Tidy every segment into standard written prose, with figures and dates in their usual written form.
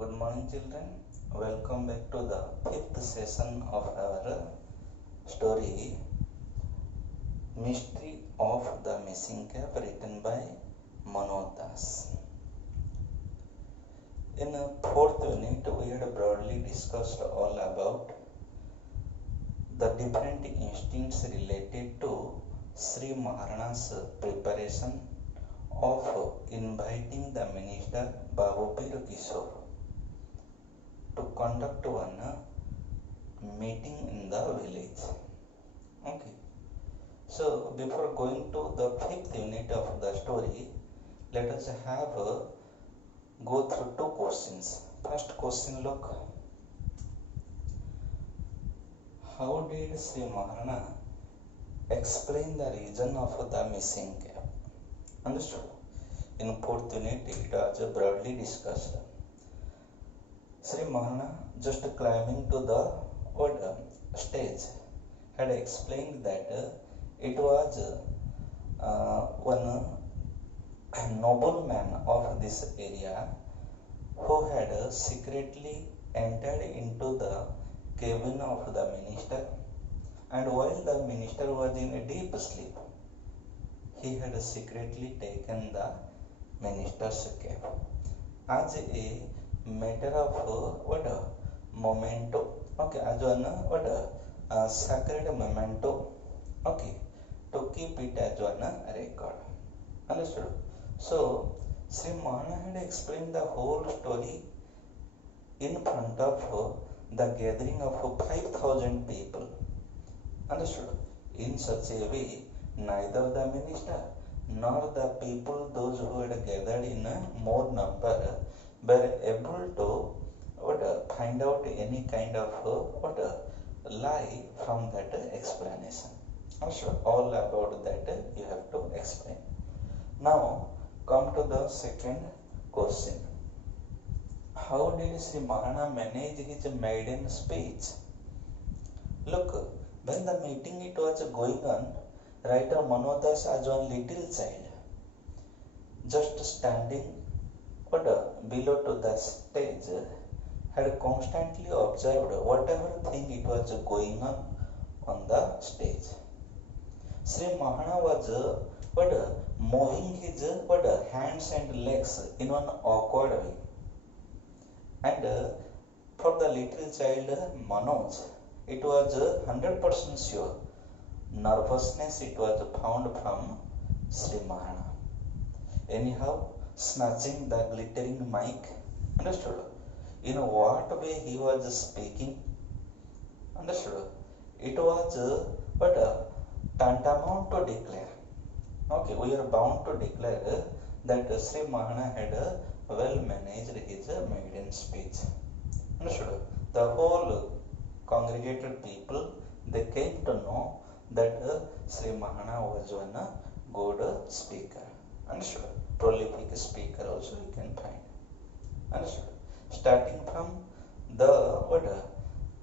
Good morning, children. Welcome back to the fifth session of our story Mystery of the Missing Cap, written by Manoj Das. In the fourth unit, we had broadly discussed all about the different instincts related to Sri Maharaja's preparation of inviting the minister Babupir Kishore to conduct one meeting in the village. Okay. So before going to the fifth unit of the story, let us have go through two questions. First question, look. How did Sri Maharana explain the reason of the missing cap? Understood? In fourth unit, it was broadly discussed. Sri Maharana, just climbing to the stage, had explained that it was one nobleman of this area who had secretly entered into the cabin of the minister, and while the minister was in a deep sleep, he had secretly taken the minister's cap as a matter of memento. Okay, as one sacred memento. Okay, to keep it as one record. Understood? So Sri Maharana had explained the whole story in front of the gathering of 5,000 people. Understood? In such a way, neither the minister nor the people, those who had gathered in more number, were able to find out any kind of lie from that explanation. Understood? All about that you have to explain. Now come to the second question. How did Sri Maharana manage his maiden speech? Look, when the meeting it was going on, writer Manoj Das as one little child, just standing below to the stage, had constantly observed whatever thing it was going on the stage. Sri Maharana was moving his hands and legs in one awkward way, and for the little child Manoj, it was 100% sure nervousness it was found from Sri Maharana. Anyhow, snatching the glittering mic, understood? In what way he was speaking, understood? It was tantamount to declare. Okay, we are bound to declare that Sri Maharana had well managed his maiden speech. Understood? The whole congregated people, they came to know that Sri Maharana was one good speaker. Understood? Prolific speaker also you can find. Understood? Starting from the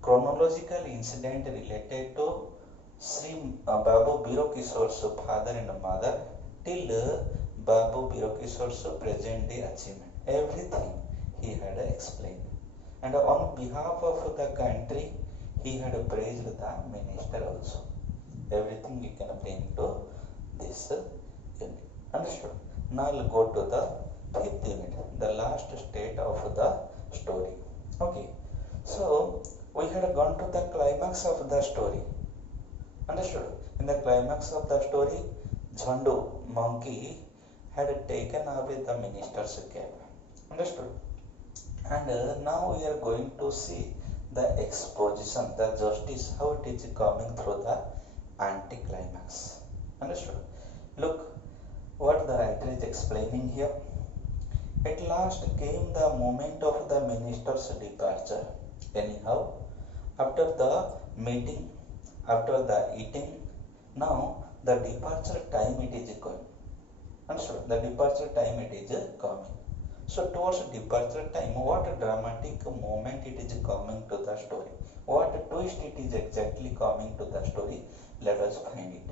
chronological incident related to Sri Babu Biro Kishore's father and mother till Babu Biro Kishore's present day achievement. Everything he had explained. And on behalf of the country, he had praised the minister also. Everything we can bring to this unit. Understood? Now we'll go to the fifth unit, the last state of the story. Okay. So we had gone to the climax of the story. Understood? In the climax of the story, Jhandu, monkey, had taken away the minister's cap. Understood? And now we are going to see the exposition, the justice, how it is coming through the anticlimax. Understood? Look what the writer is explaining here. At last came the moment of the minister's departure. Anyhow, after the meeting, after the eating, now the departure time it is going. Understood? The departure time it is coming. So towards departure time, what a dramatic moment it is coming to the story. What a twist it is exactly coming to the story. Let us find it.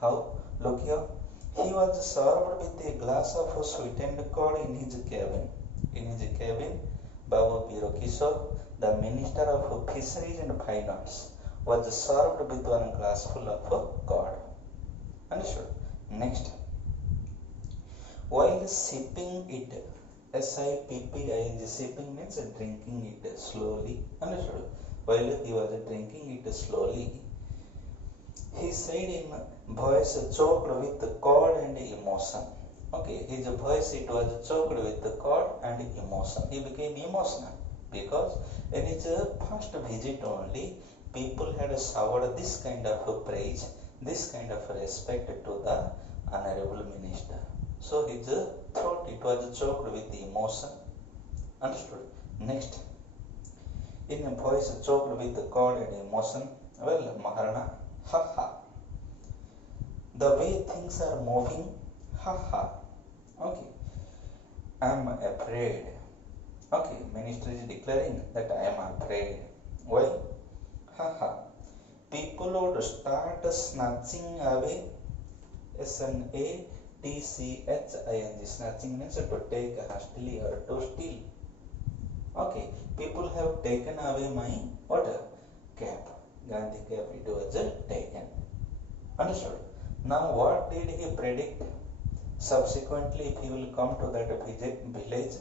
How? Look here. He was served with a glass of sweetened curd in his cabin. In his cabin, Babu Birokishore, the Minister of Fisheries and Finance, was served with one glassful of curd. Understood? Next, while sipping it, sipping, sipping means drinking it slowly. Understood? While he was drinking it slowly, he said in voice choked with curd and emotion. Okay, his voice it was choked with curd and emotion. He became emotional because in his first visit only, people had showered this kind of praise, this kind of respect to the honorable minister. So his throat it was choked with emotion. Understood? Next, in a voice choked with curd and emotion, well, Maharana, ha ha. The way things are moving, ha ha. Okay, I am afraid. Okay, minister is declaring that I am afraid. Why? Ha ha. People would start snatching away. Snatching. Snatching means to take hastily or to steal. Okay, people have taken away my what? Cap. Gandhi cap. It was taken. Understood? Now, what did he predict? Subsequently, if he will come to that village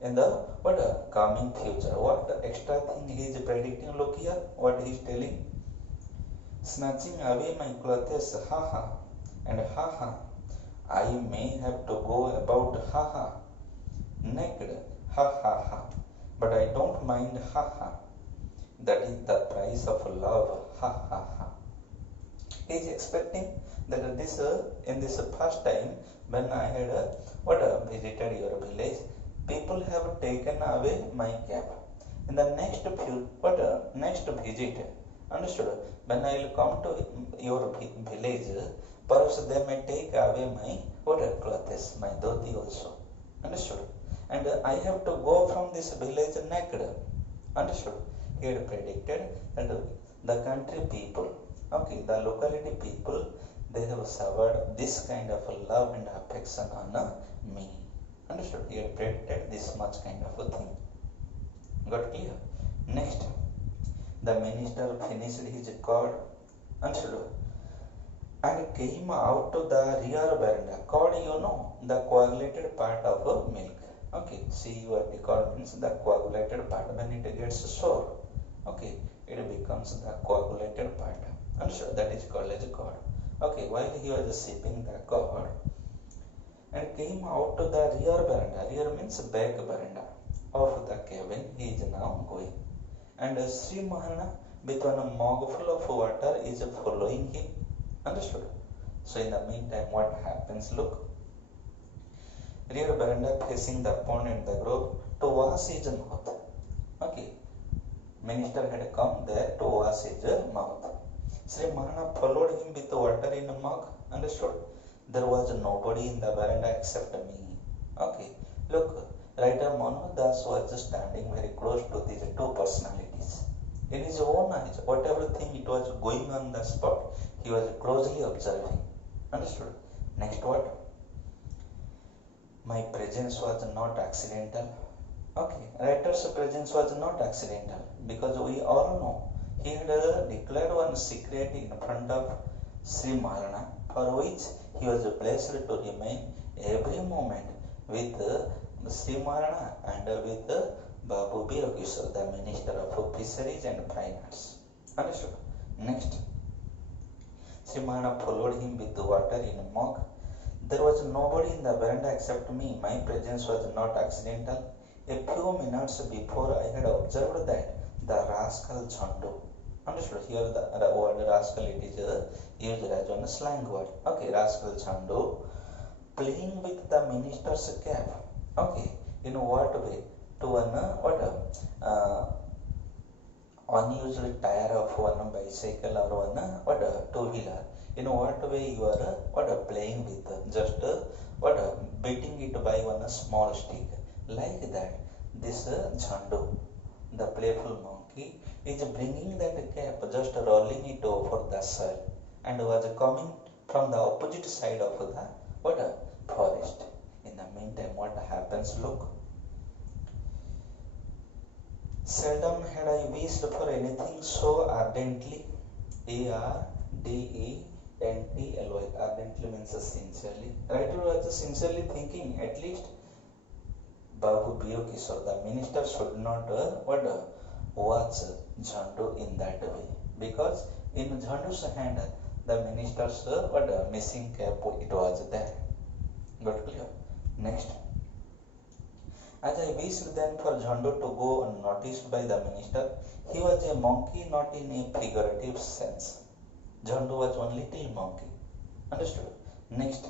in the what coming future, what extra thing he is predicting? Look here, what he is telling. Snatching away my clothes, ha ha, and ha ha. I may have to go about, ha ha, naked, ha ha ha. But I don't mind, ha ha. That is the price of love, ha ha ha. He is expecting that this in this first time when I had visited your village, people have taken away my cap. In the next next visit, understood? When I will come to your village, perhaps they may take away my clothes, my dhoti also. Understood? And I have to go from this village naked. Understood? He had predicted that the country people, okay, the locality people, they have showered this kind of love and affection on me. Understood? He had predicted this much kind of a thing. Got clear? Next, the minister finished his curd, understood, and came out to the rear veranda. Curd, you know, the coagulated part of milk. Okay, see what the curd means, the coagulated part. When it gets sour, okay, it becomes the coagulated part. Understood? That is called as a curd. Okay, while he was sipping the curd and came out to the rear veranda. Rear means back veranda of the cabin. He is now going. And Sri Maharana with one mug full of water is following him. Understood? So in the meantime, what happens? Look. Rear veranda facing the pond and the grove to wash his mouth. Okay. Minister had come there to wash his mouth. Sri Maharana followed him with water in a mug. Understood? There was nobody in the veranda except me. Okay. Look, writer Manohar Das was standing very close to these two personalities. In his own eyes, whatever thing it was going on the spot, he was closely observing. Understood? Next what? My presence was not accidental. Okay, writer's presence was not accidental because we all know he had declared one secret in front of Sri Maharana, for which he was blessed to remain every moment with Sri Maharana and with Babu Birokishore, the Minister of Fisheries and Finance. Understood? Next, Sri Maharana followed him with water in a mug. There was nobody in the veranda except me. My presence was not accidental. A few minutes before, I had observed that the rascal Chandu. Understood? Here the word rascal, it is used as one slang word. Okay, rascal Chandu playing with the minister's cap. Okay, in what way? To one unused tire of one bicycle or one two-wheeler. In what way you are playing with? Just beating it by one small stick. Like that, this Chandu, the playful monkey, is bringing that cap, just rolling it over the soil, and was coming from the opposite side of the forest. In the meantime, what happens? Look, Seldom had I wished for anything so ardently. Ardently. Ardently means sincerely. Writer was sincerely thinking, at least Babu Bio Kishore, the minister, should not watch Jhandu in that way, because in Jhandu's hand the minister's missing cap it was there. Got clear? Next. As I wished then for Jhandu to go unnoticed by the minister, he was a monkey not in a figurative sense. Jhandu was one little monkey. Understood? Next.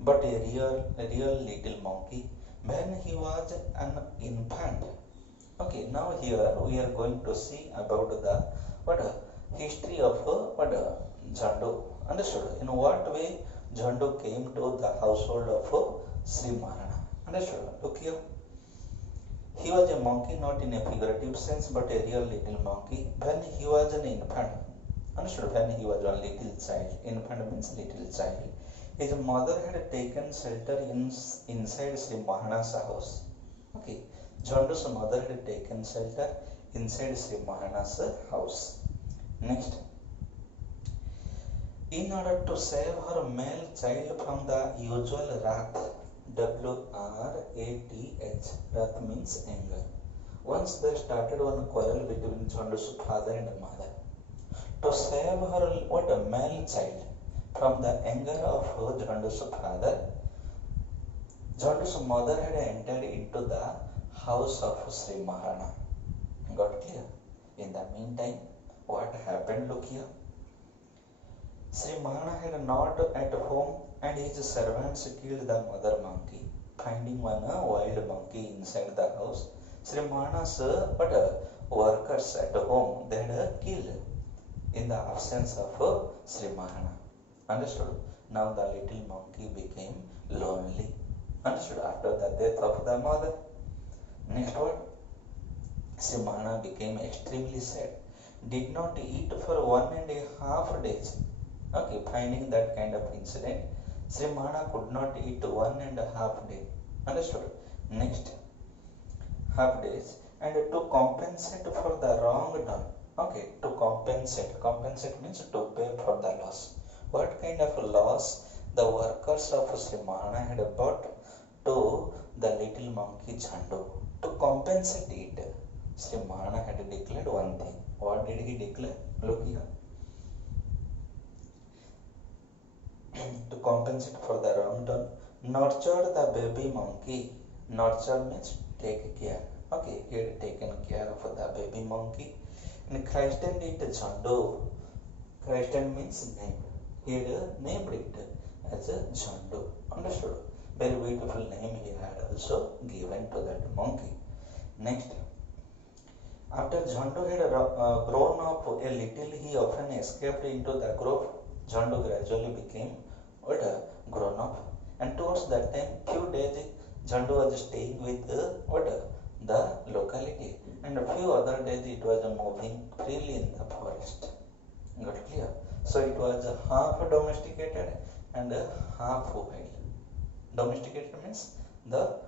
But a real little monkey when he was an infant. Okay, now here we are going to see about the history of Jhandu. Understood? In what way Jhandu came to the household of Sri Maharana. Understood? Look here. He was a monkey not in a figurative sense but a real little monkey when he was an infant. Understood? When he was a little child. Infant means little child. His mother had taken shelter inside Sri Maharana's house. Okay. Jhandu's mother had taken shelter inside Sri Maharana's house. Next. In order to save her male child from the usual wrath, W-R-A-T-H, wrath means anger. Once there started one quarrel between Jhandu's father and mother. To save her male child from the anger of Jhandu's father, Jhandu's mother had entered into the house of Sri Maharana. Got clear? In the meantime, what happened? Look here. Sri Maharana had not at home and his servants killed the mother monkey. Finding one wild monkey inside the house, Sri Maharana's workers at home they had killed in the absence of Sri Maharana. Understood? Now the little monkey became lonely. Understood? After the death of the mother. Next word. Sri Maharana became extremely sad. Did not eat for 1.5 days. Okay, finding that kind of incident, Sri Maharana could not eat 1.5 days. Understood? Next, half days, and to compensate for the wrong done. Okay, to compensate. Compensate means to pay for the loss. What kind of loss the workers of Sri Maharana had brought to the little monkey Jhandu? To compensate it, Sri Maharana had declared one thing. What did he declare? Look here. To compensate for the wrong done, nurture the baby monkey. Nurture means take care. Okay, he had taken care of the baby monkey and christened it Jhandu. Christened means named. He had named it as a Jhandu. Understood? Very beautiful name he had also given to that monkey. Next. After Jhandu had grown up a little, he often escaped into the grove. Jhandu gradually became grown up, and towards that time, few days Jhandu was staying with the locality, and a few other days it was moving freely in the forest. Got clear? So it was half domesticated and half wild. Domesticated means the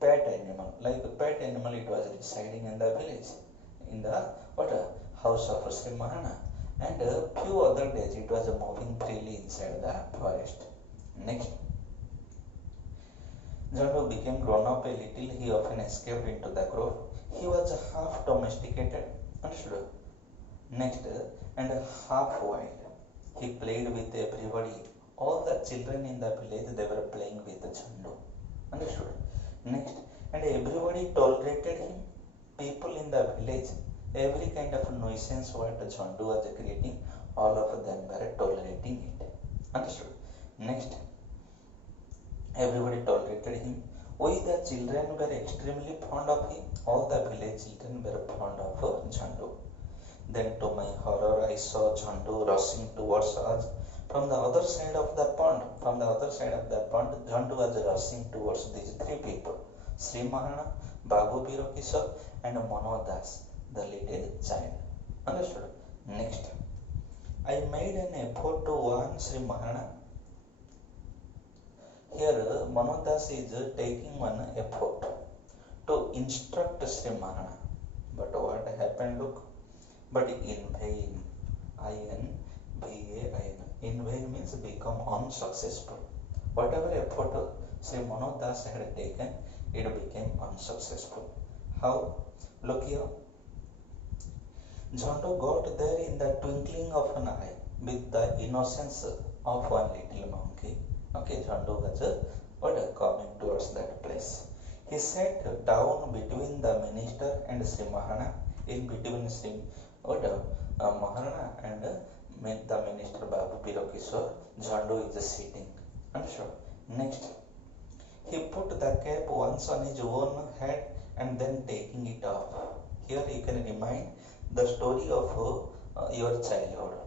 pet animal. Like a pet animal, it was residing in the village, in the house of Sri Maharana. And a few other days it was moving freely inside the forest. Next, Jhandu became grown up a little. He often escaped into the grove. He was half domesticated, understood? Next, and half wild. He played with everybody. All the children in the village they were playing with Jhandu, understood? Next, and everybody tolerated him. People in the village. Every kind of nuisance what Jhandu was creating, all of them were tolerating it. Understood? Next, everybody tolerated him. We the children were extremely fond of him. All the village children were fond of Jhandu. Then to my horror, I saw Jhandu rushing towards us from the other side of the pond. From the other side of the pond, Jhandu was rushing towards these three people: Sri Maharana, Babu Kishore, and Manodas, the little child. Understood? Next, I made an effort to warn Sri Maharana. Here, Manodas is taking one effort to instruct Sri Maharana. what happened, look. But in vain, INVAIN, in vain means become unsuccessful. Whatever effort Sri Manoj Das had taken, it became unsuccessful. How? Look here. Jhandu got there in the twinkling of an eye with the innocence of one little monkey. Okay, Jhandu was coming towards that place. He sat down between the minister and Sri Mahana, in between Sri Maharana and the minister Babu Pirokishore. Jhandu is sitting. Understood? Next, he put the cap once on his own head and then taking it off. Here you can remind the story of your childhood.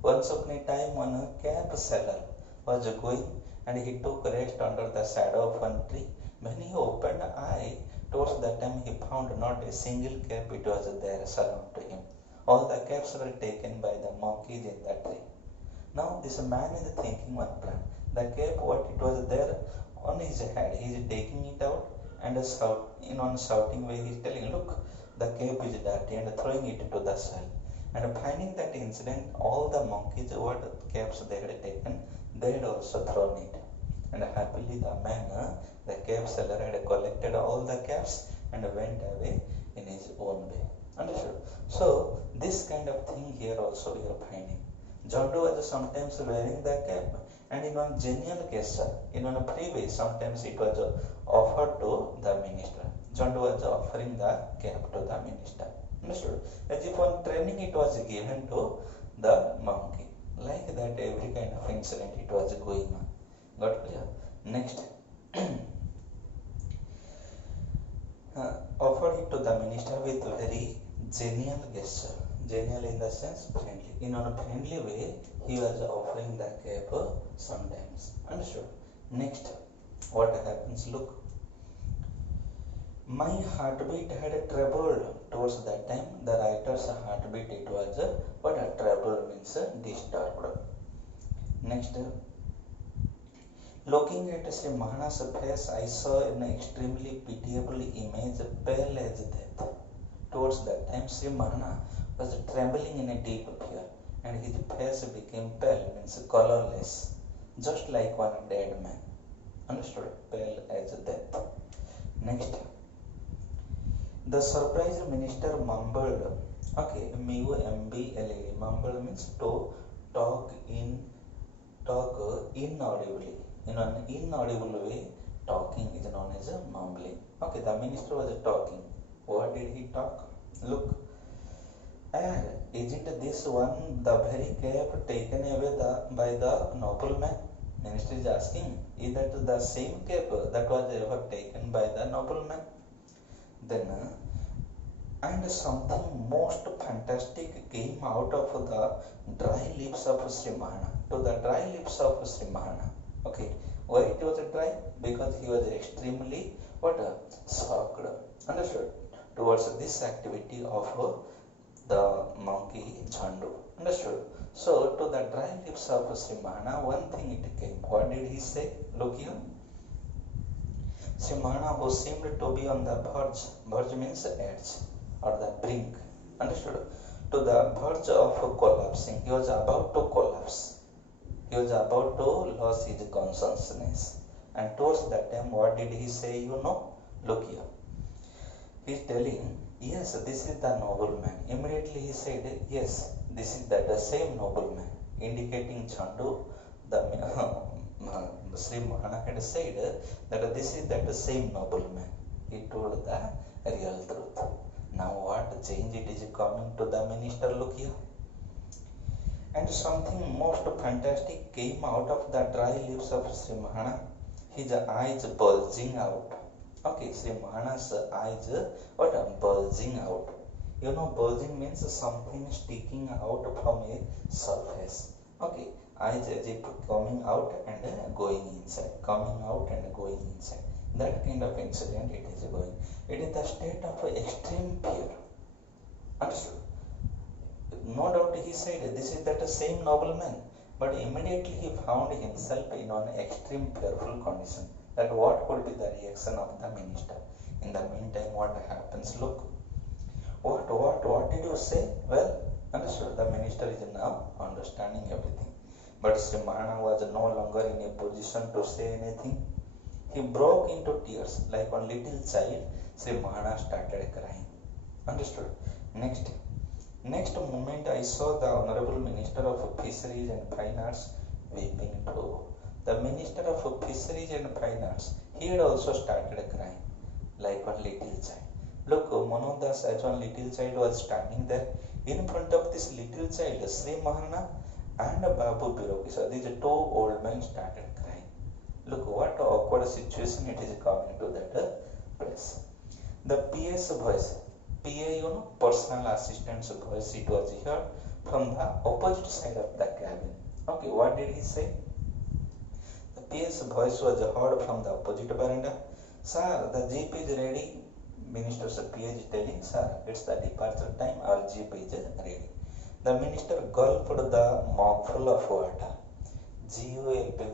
Once upon a time, one cap seller was going and he took rest under the shadow of one tree. When he opened an eye towards that time, he found not a single cap it was there surrounded to him. All the caps were taken by the monkeys in that tree. Now this man is thinking one plan. The cap, what it was there on his head, he is taking it out and in one shouting way he is telling, look, the cap is dirty, and throwing it to the soil. And finding that incident, all the monkeys, what caps they had taken, they had also thrown it. And happily the man, the cap seller, had collected all the caps and went away in his own way. Understood? So this kind of thing here also we are finding. Jhandu was sometimes wearing the cap, and in one genial gesture, in one free way, sometimes it was offered to the minister. Jhandu was offering the cap to the minister. Understood? As if on training it was given to the monkey. Like that, every kind of incident it was going on. Got clear? Next. Offered it to the minister with very genial gesture. Genial in the sense friendly. In a friendly way, he was offering the cap sometimes. Understood? Next, what happens? Look. My heartbeat had troubled towards that time. The writer's heartbeat, it was what a trouble means disturbed. Next, looking at Sri Mahana's face, I saw an extremely pitiable image, pale as death. Towards that time, Sri Mahana was trembling in a deep fear, and his face became pale, means colorless, just like one dead man. Understood? Pale as death. Next, the surprised minister mumbled. Okay, mumbled. Mumbled means to talk inaudibly. In an inaudible way, talking is known as mumbling. Okay, the minister was talking. What did he talk? Look, isn't this one the very cap taken away by the nobleman? Minister is asking, is that the same cap that was ever taken by the nobleman? Then, and something most fantastic came out of the dry lips of Sri Mahana. To the dry lips of Sri Mahana. Okay, why it was dry? Because he was extremely shocked. Understood? Towards this activity of the monkey Jhandu. Understood? So to the dry lips of Sri Mahana, one thing it came. What did he say? Look here. Sri Mahana, who seemed to be on the verge means edge or the brink. Understood? To the verge of collapsing. He was about to collapse. He was about to lose his consciousness. And towards that time, what did he say? You know? Look here. He is telling, yes, this is the nobleman. Immediately he said, yes, this is the same nobleman. Indicating Jhandu, the Sri Mahana had said that this is that same nobleman. He told the real truth. Now what change it is coming to the minister? Look here. And something most fantastic came out of the dry lips of Sri Mahana. His eyes bulging out. Okay, Sri Mahana's eyes bulging out. You know, bulging means something sticking out from a surface. Okay, eyes as if coming out and going inside, coming out and going inside. That kind of incident it is going. It is the state of extreme fear. Understood? No doubt he said this is that same nobleman, but immediately he found himself in an extreme fearful condition. That what could be the reaction of the minister? In the meantime, what happens? Look, what What did you say? Well, understood. The minister is now understanding everything. But Sri Mahana was no longer in a position to say anything. He broke into tears like a little child. Sri Mahana started crying. Understood? Next moment I saw the Honorable Minister of Fisheries and Fine Arts weeping too. The Minister of Fisheries and Fine Arts, he had also started crying like a little child. Look, Monodas as one little child was standing there. In front of this little child, Sri Mahana and Babu Birokisa, these two old men started crying. Look what awkward situation it is coming to that place. The PA's voice, PA, personal assistant's voice, it was heard from the opposite side of the cabin. Okay, what did he say? The PA's voice was heard from the opposite veranda. Sir, the jeep is ready. Minister's PA is telling, sir, it's the departure time, our jeep is ready. The minister gulped the mugful of water.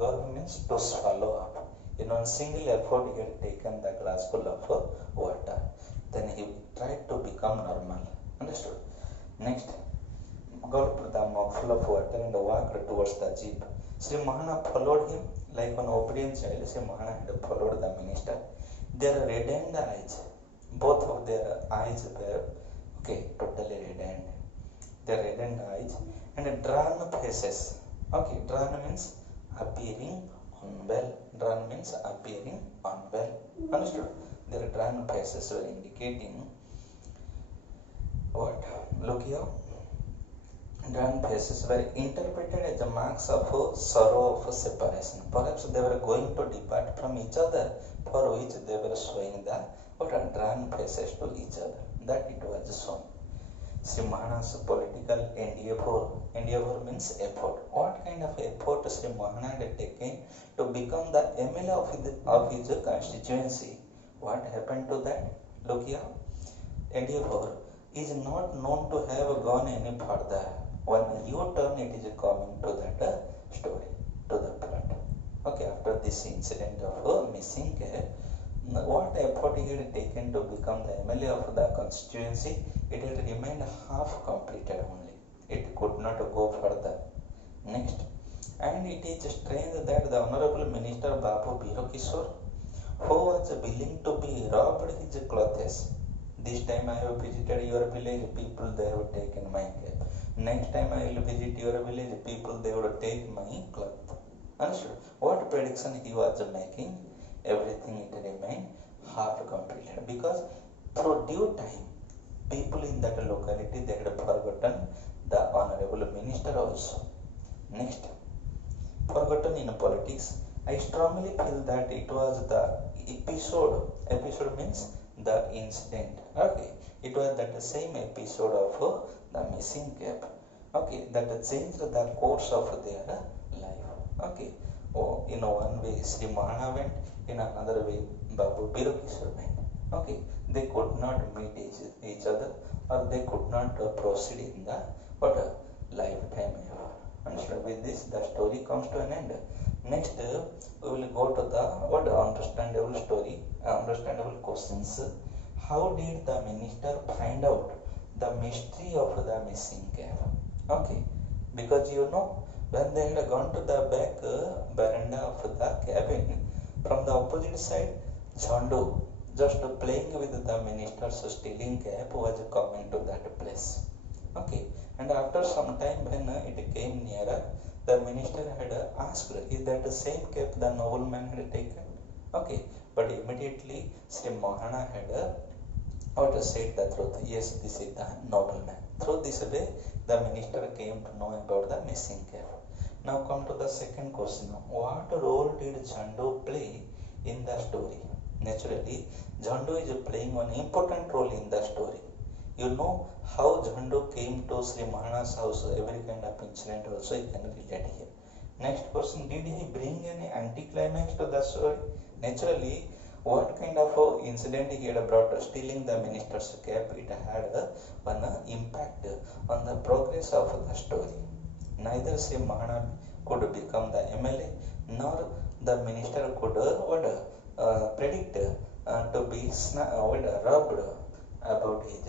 Gulp means to swallow up. In one single effort, he had taken the glass full of water. Then he tried to become normal. Understood? Next, gulped the mugful of water and walked towards the jeep. Sri Mahana followed him like an obedient child. Sri Mahana had followed the minister. Their reddened eyes, both of their eyes were totally reddened. Their reddened eyes and drawn faces. Okay, drawn means appearing unwell. Drawn means appearing unwell. Understood? Their drawn faces were indicating what? Look here. Drawn faces were interpreted as the marks of sorrow of separation. Perhaps they were going to depart from each other, for which they were showing the drawn faces to each other. That it was shown. Sri Mahana's political endeavor means effort. What kind of effort Sri Mahana had taken to become the MLA of his constituency? What happened to that? Look here. Endeavor is not known to have gone any further. When you turn, it is coming to that story, to the plot. Okay, after this incident of missing care, what effort he had taken to become the MLA of the constituency, it had remained half completed only. It could not go further. Next, and it is strange that the Honorable Minister Babu Birokishore, who was willing to be robbed his clothes. This time I have visited your village, people they have taken my cap. Next time I will visit your village, people they would take my cloth. Understood? What prediction he was making? Everything it remained half completed, because through due time, people in that locality they had forgotten the honorable minister also. Next, forgotten in politics. I strongly feel that it was the episode. Episode means the incident. Okay, it was that same episode of the missing cap. Okay, that changed the course of their life. Okay. Oh, in one way Sri Mahana went, in another way Babu Birokishore went. Okay, they could not meet each other, or they could not proceed in the lifetime ever. Understood? With this, the story comes to an end. Next, we will go to the understandable story, understandable questions. How did the minister find out the mystery of the missing cap? Okay, because when they had gone to the back veranda of the cabin, from the opposite side, Chandu, just playing with the minister's stealing cap, was coming to that place. Okay, and after some time when it came nearer, the minister had asked, is that the same cap the nobleman had taken? Okay, but immediately Sri Mahana had said the truth. Yes, this is the nobleman. Through this way, the minister came to know about the missing cap. Now come to the second question. What role did Jhandu play in the story? Naturally, Jhandu is playing an important role in the story. You know how Jhandu came to Sri Mahana's house, every kind of incident also you can relate here. Next question, did he bring any anticlimax to the story? Naturally, what kind of incident he had brought, stealing the minister's cap, it had an impact on the progress of the story. Neither Sri Mahana could become the MLA, nor the minister could predict to be robbed about his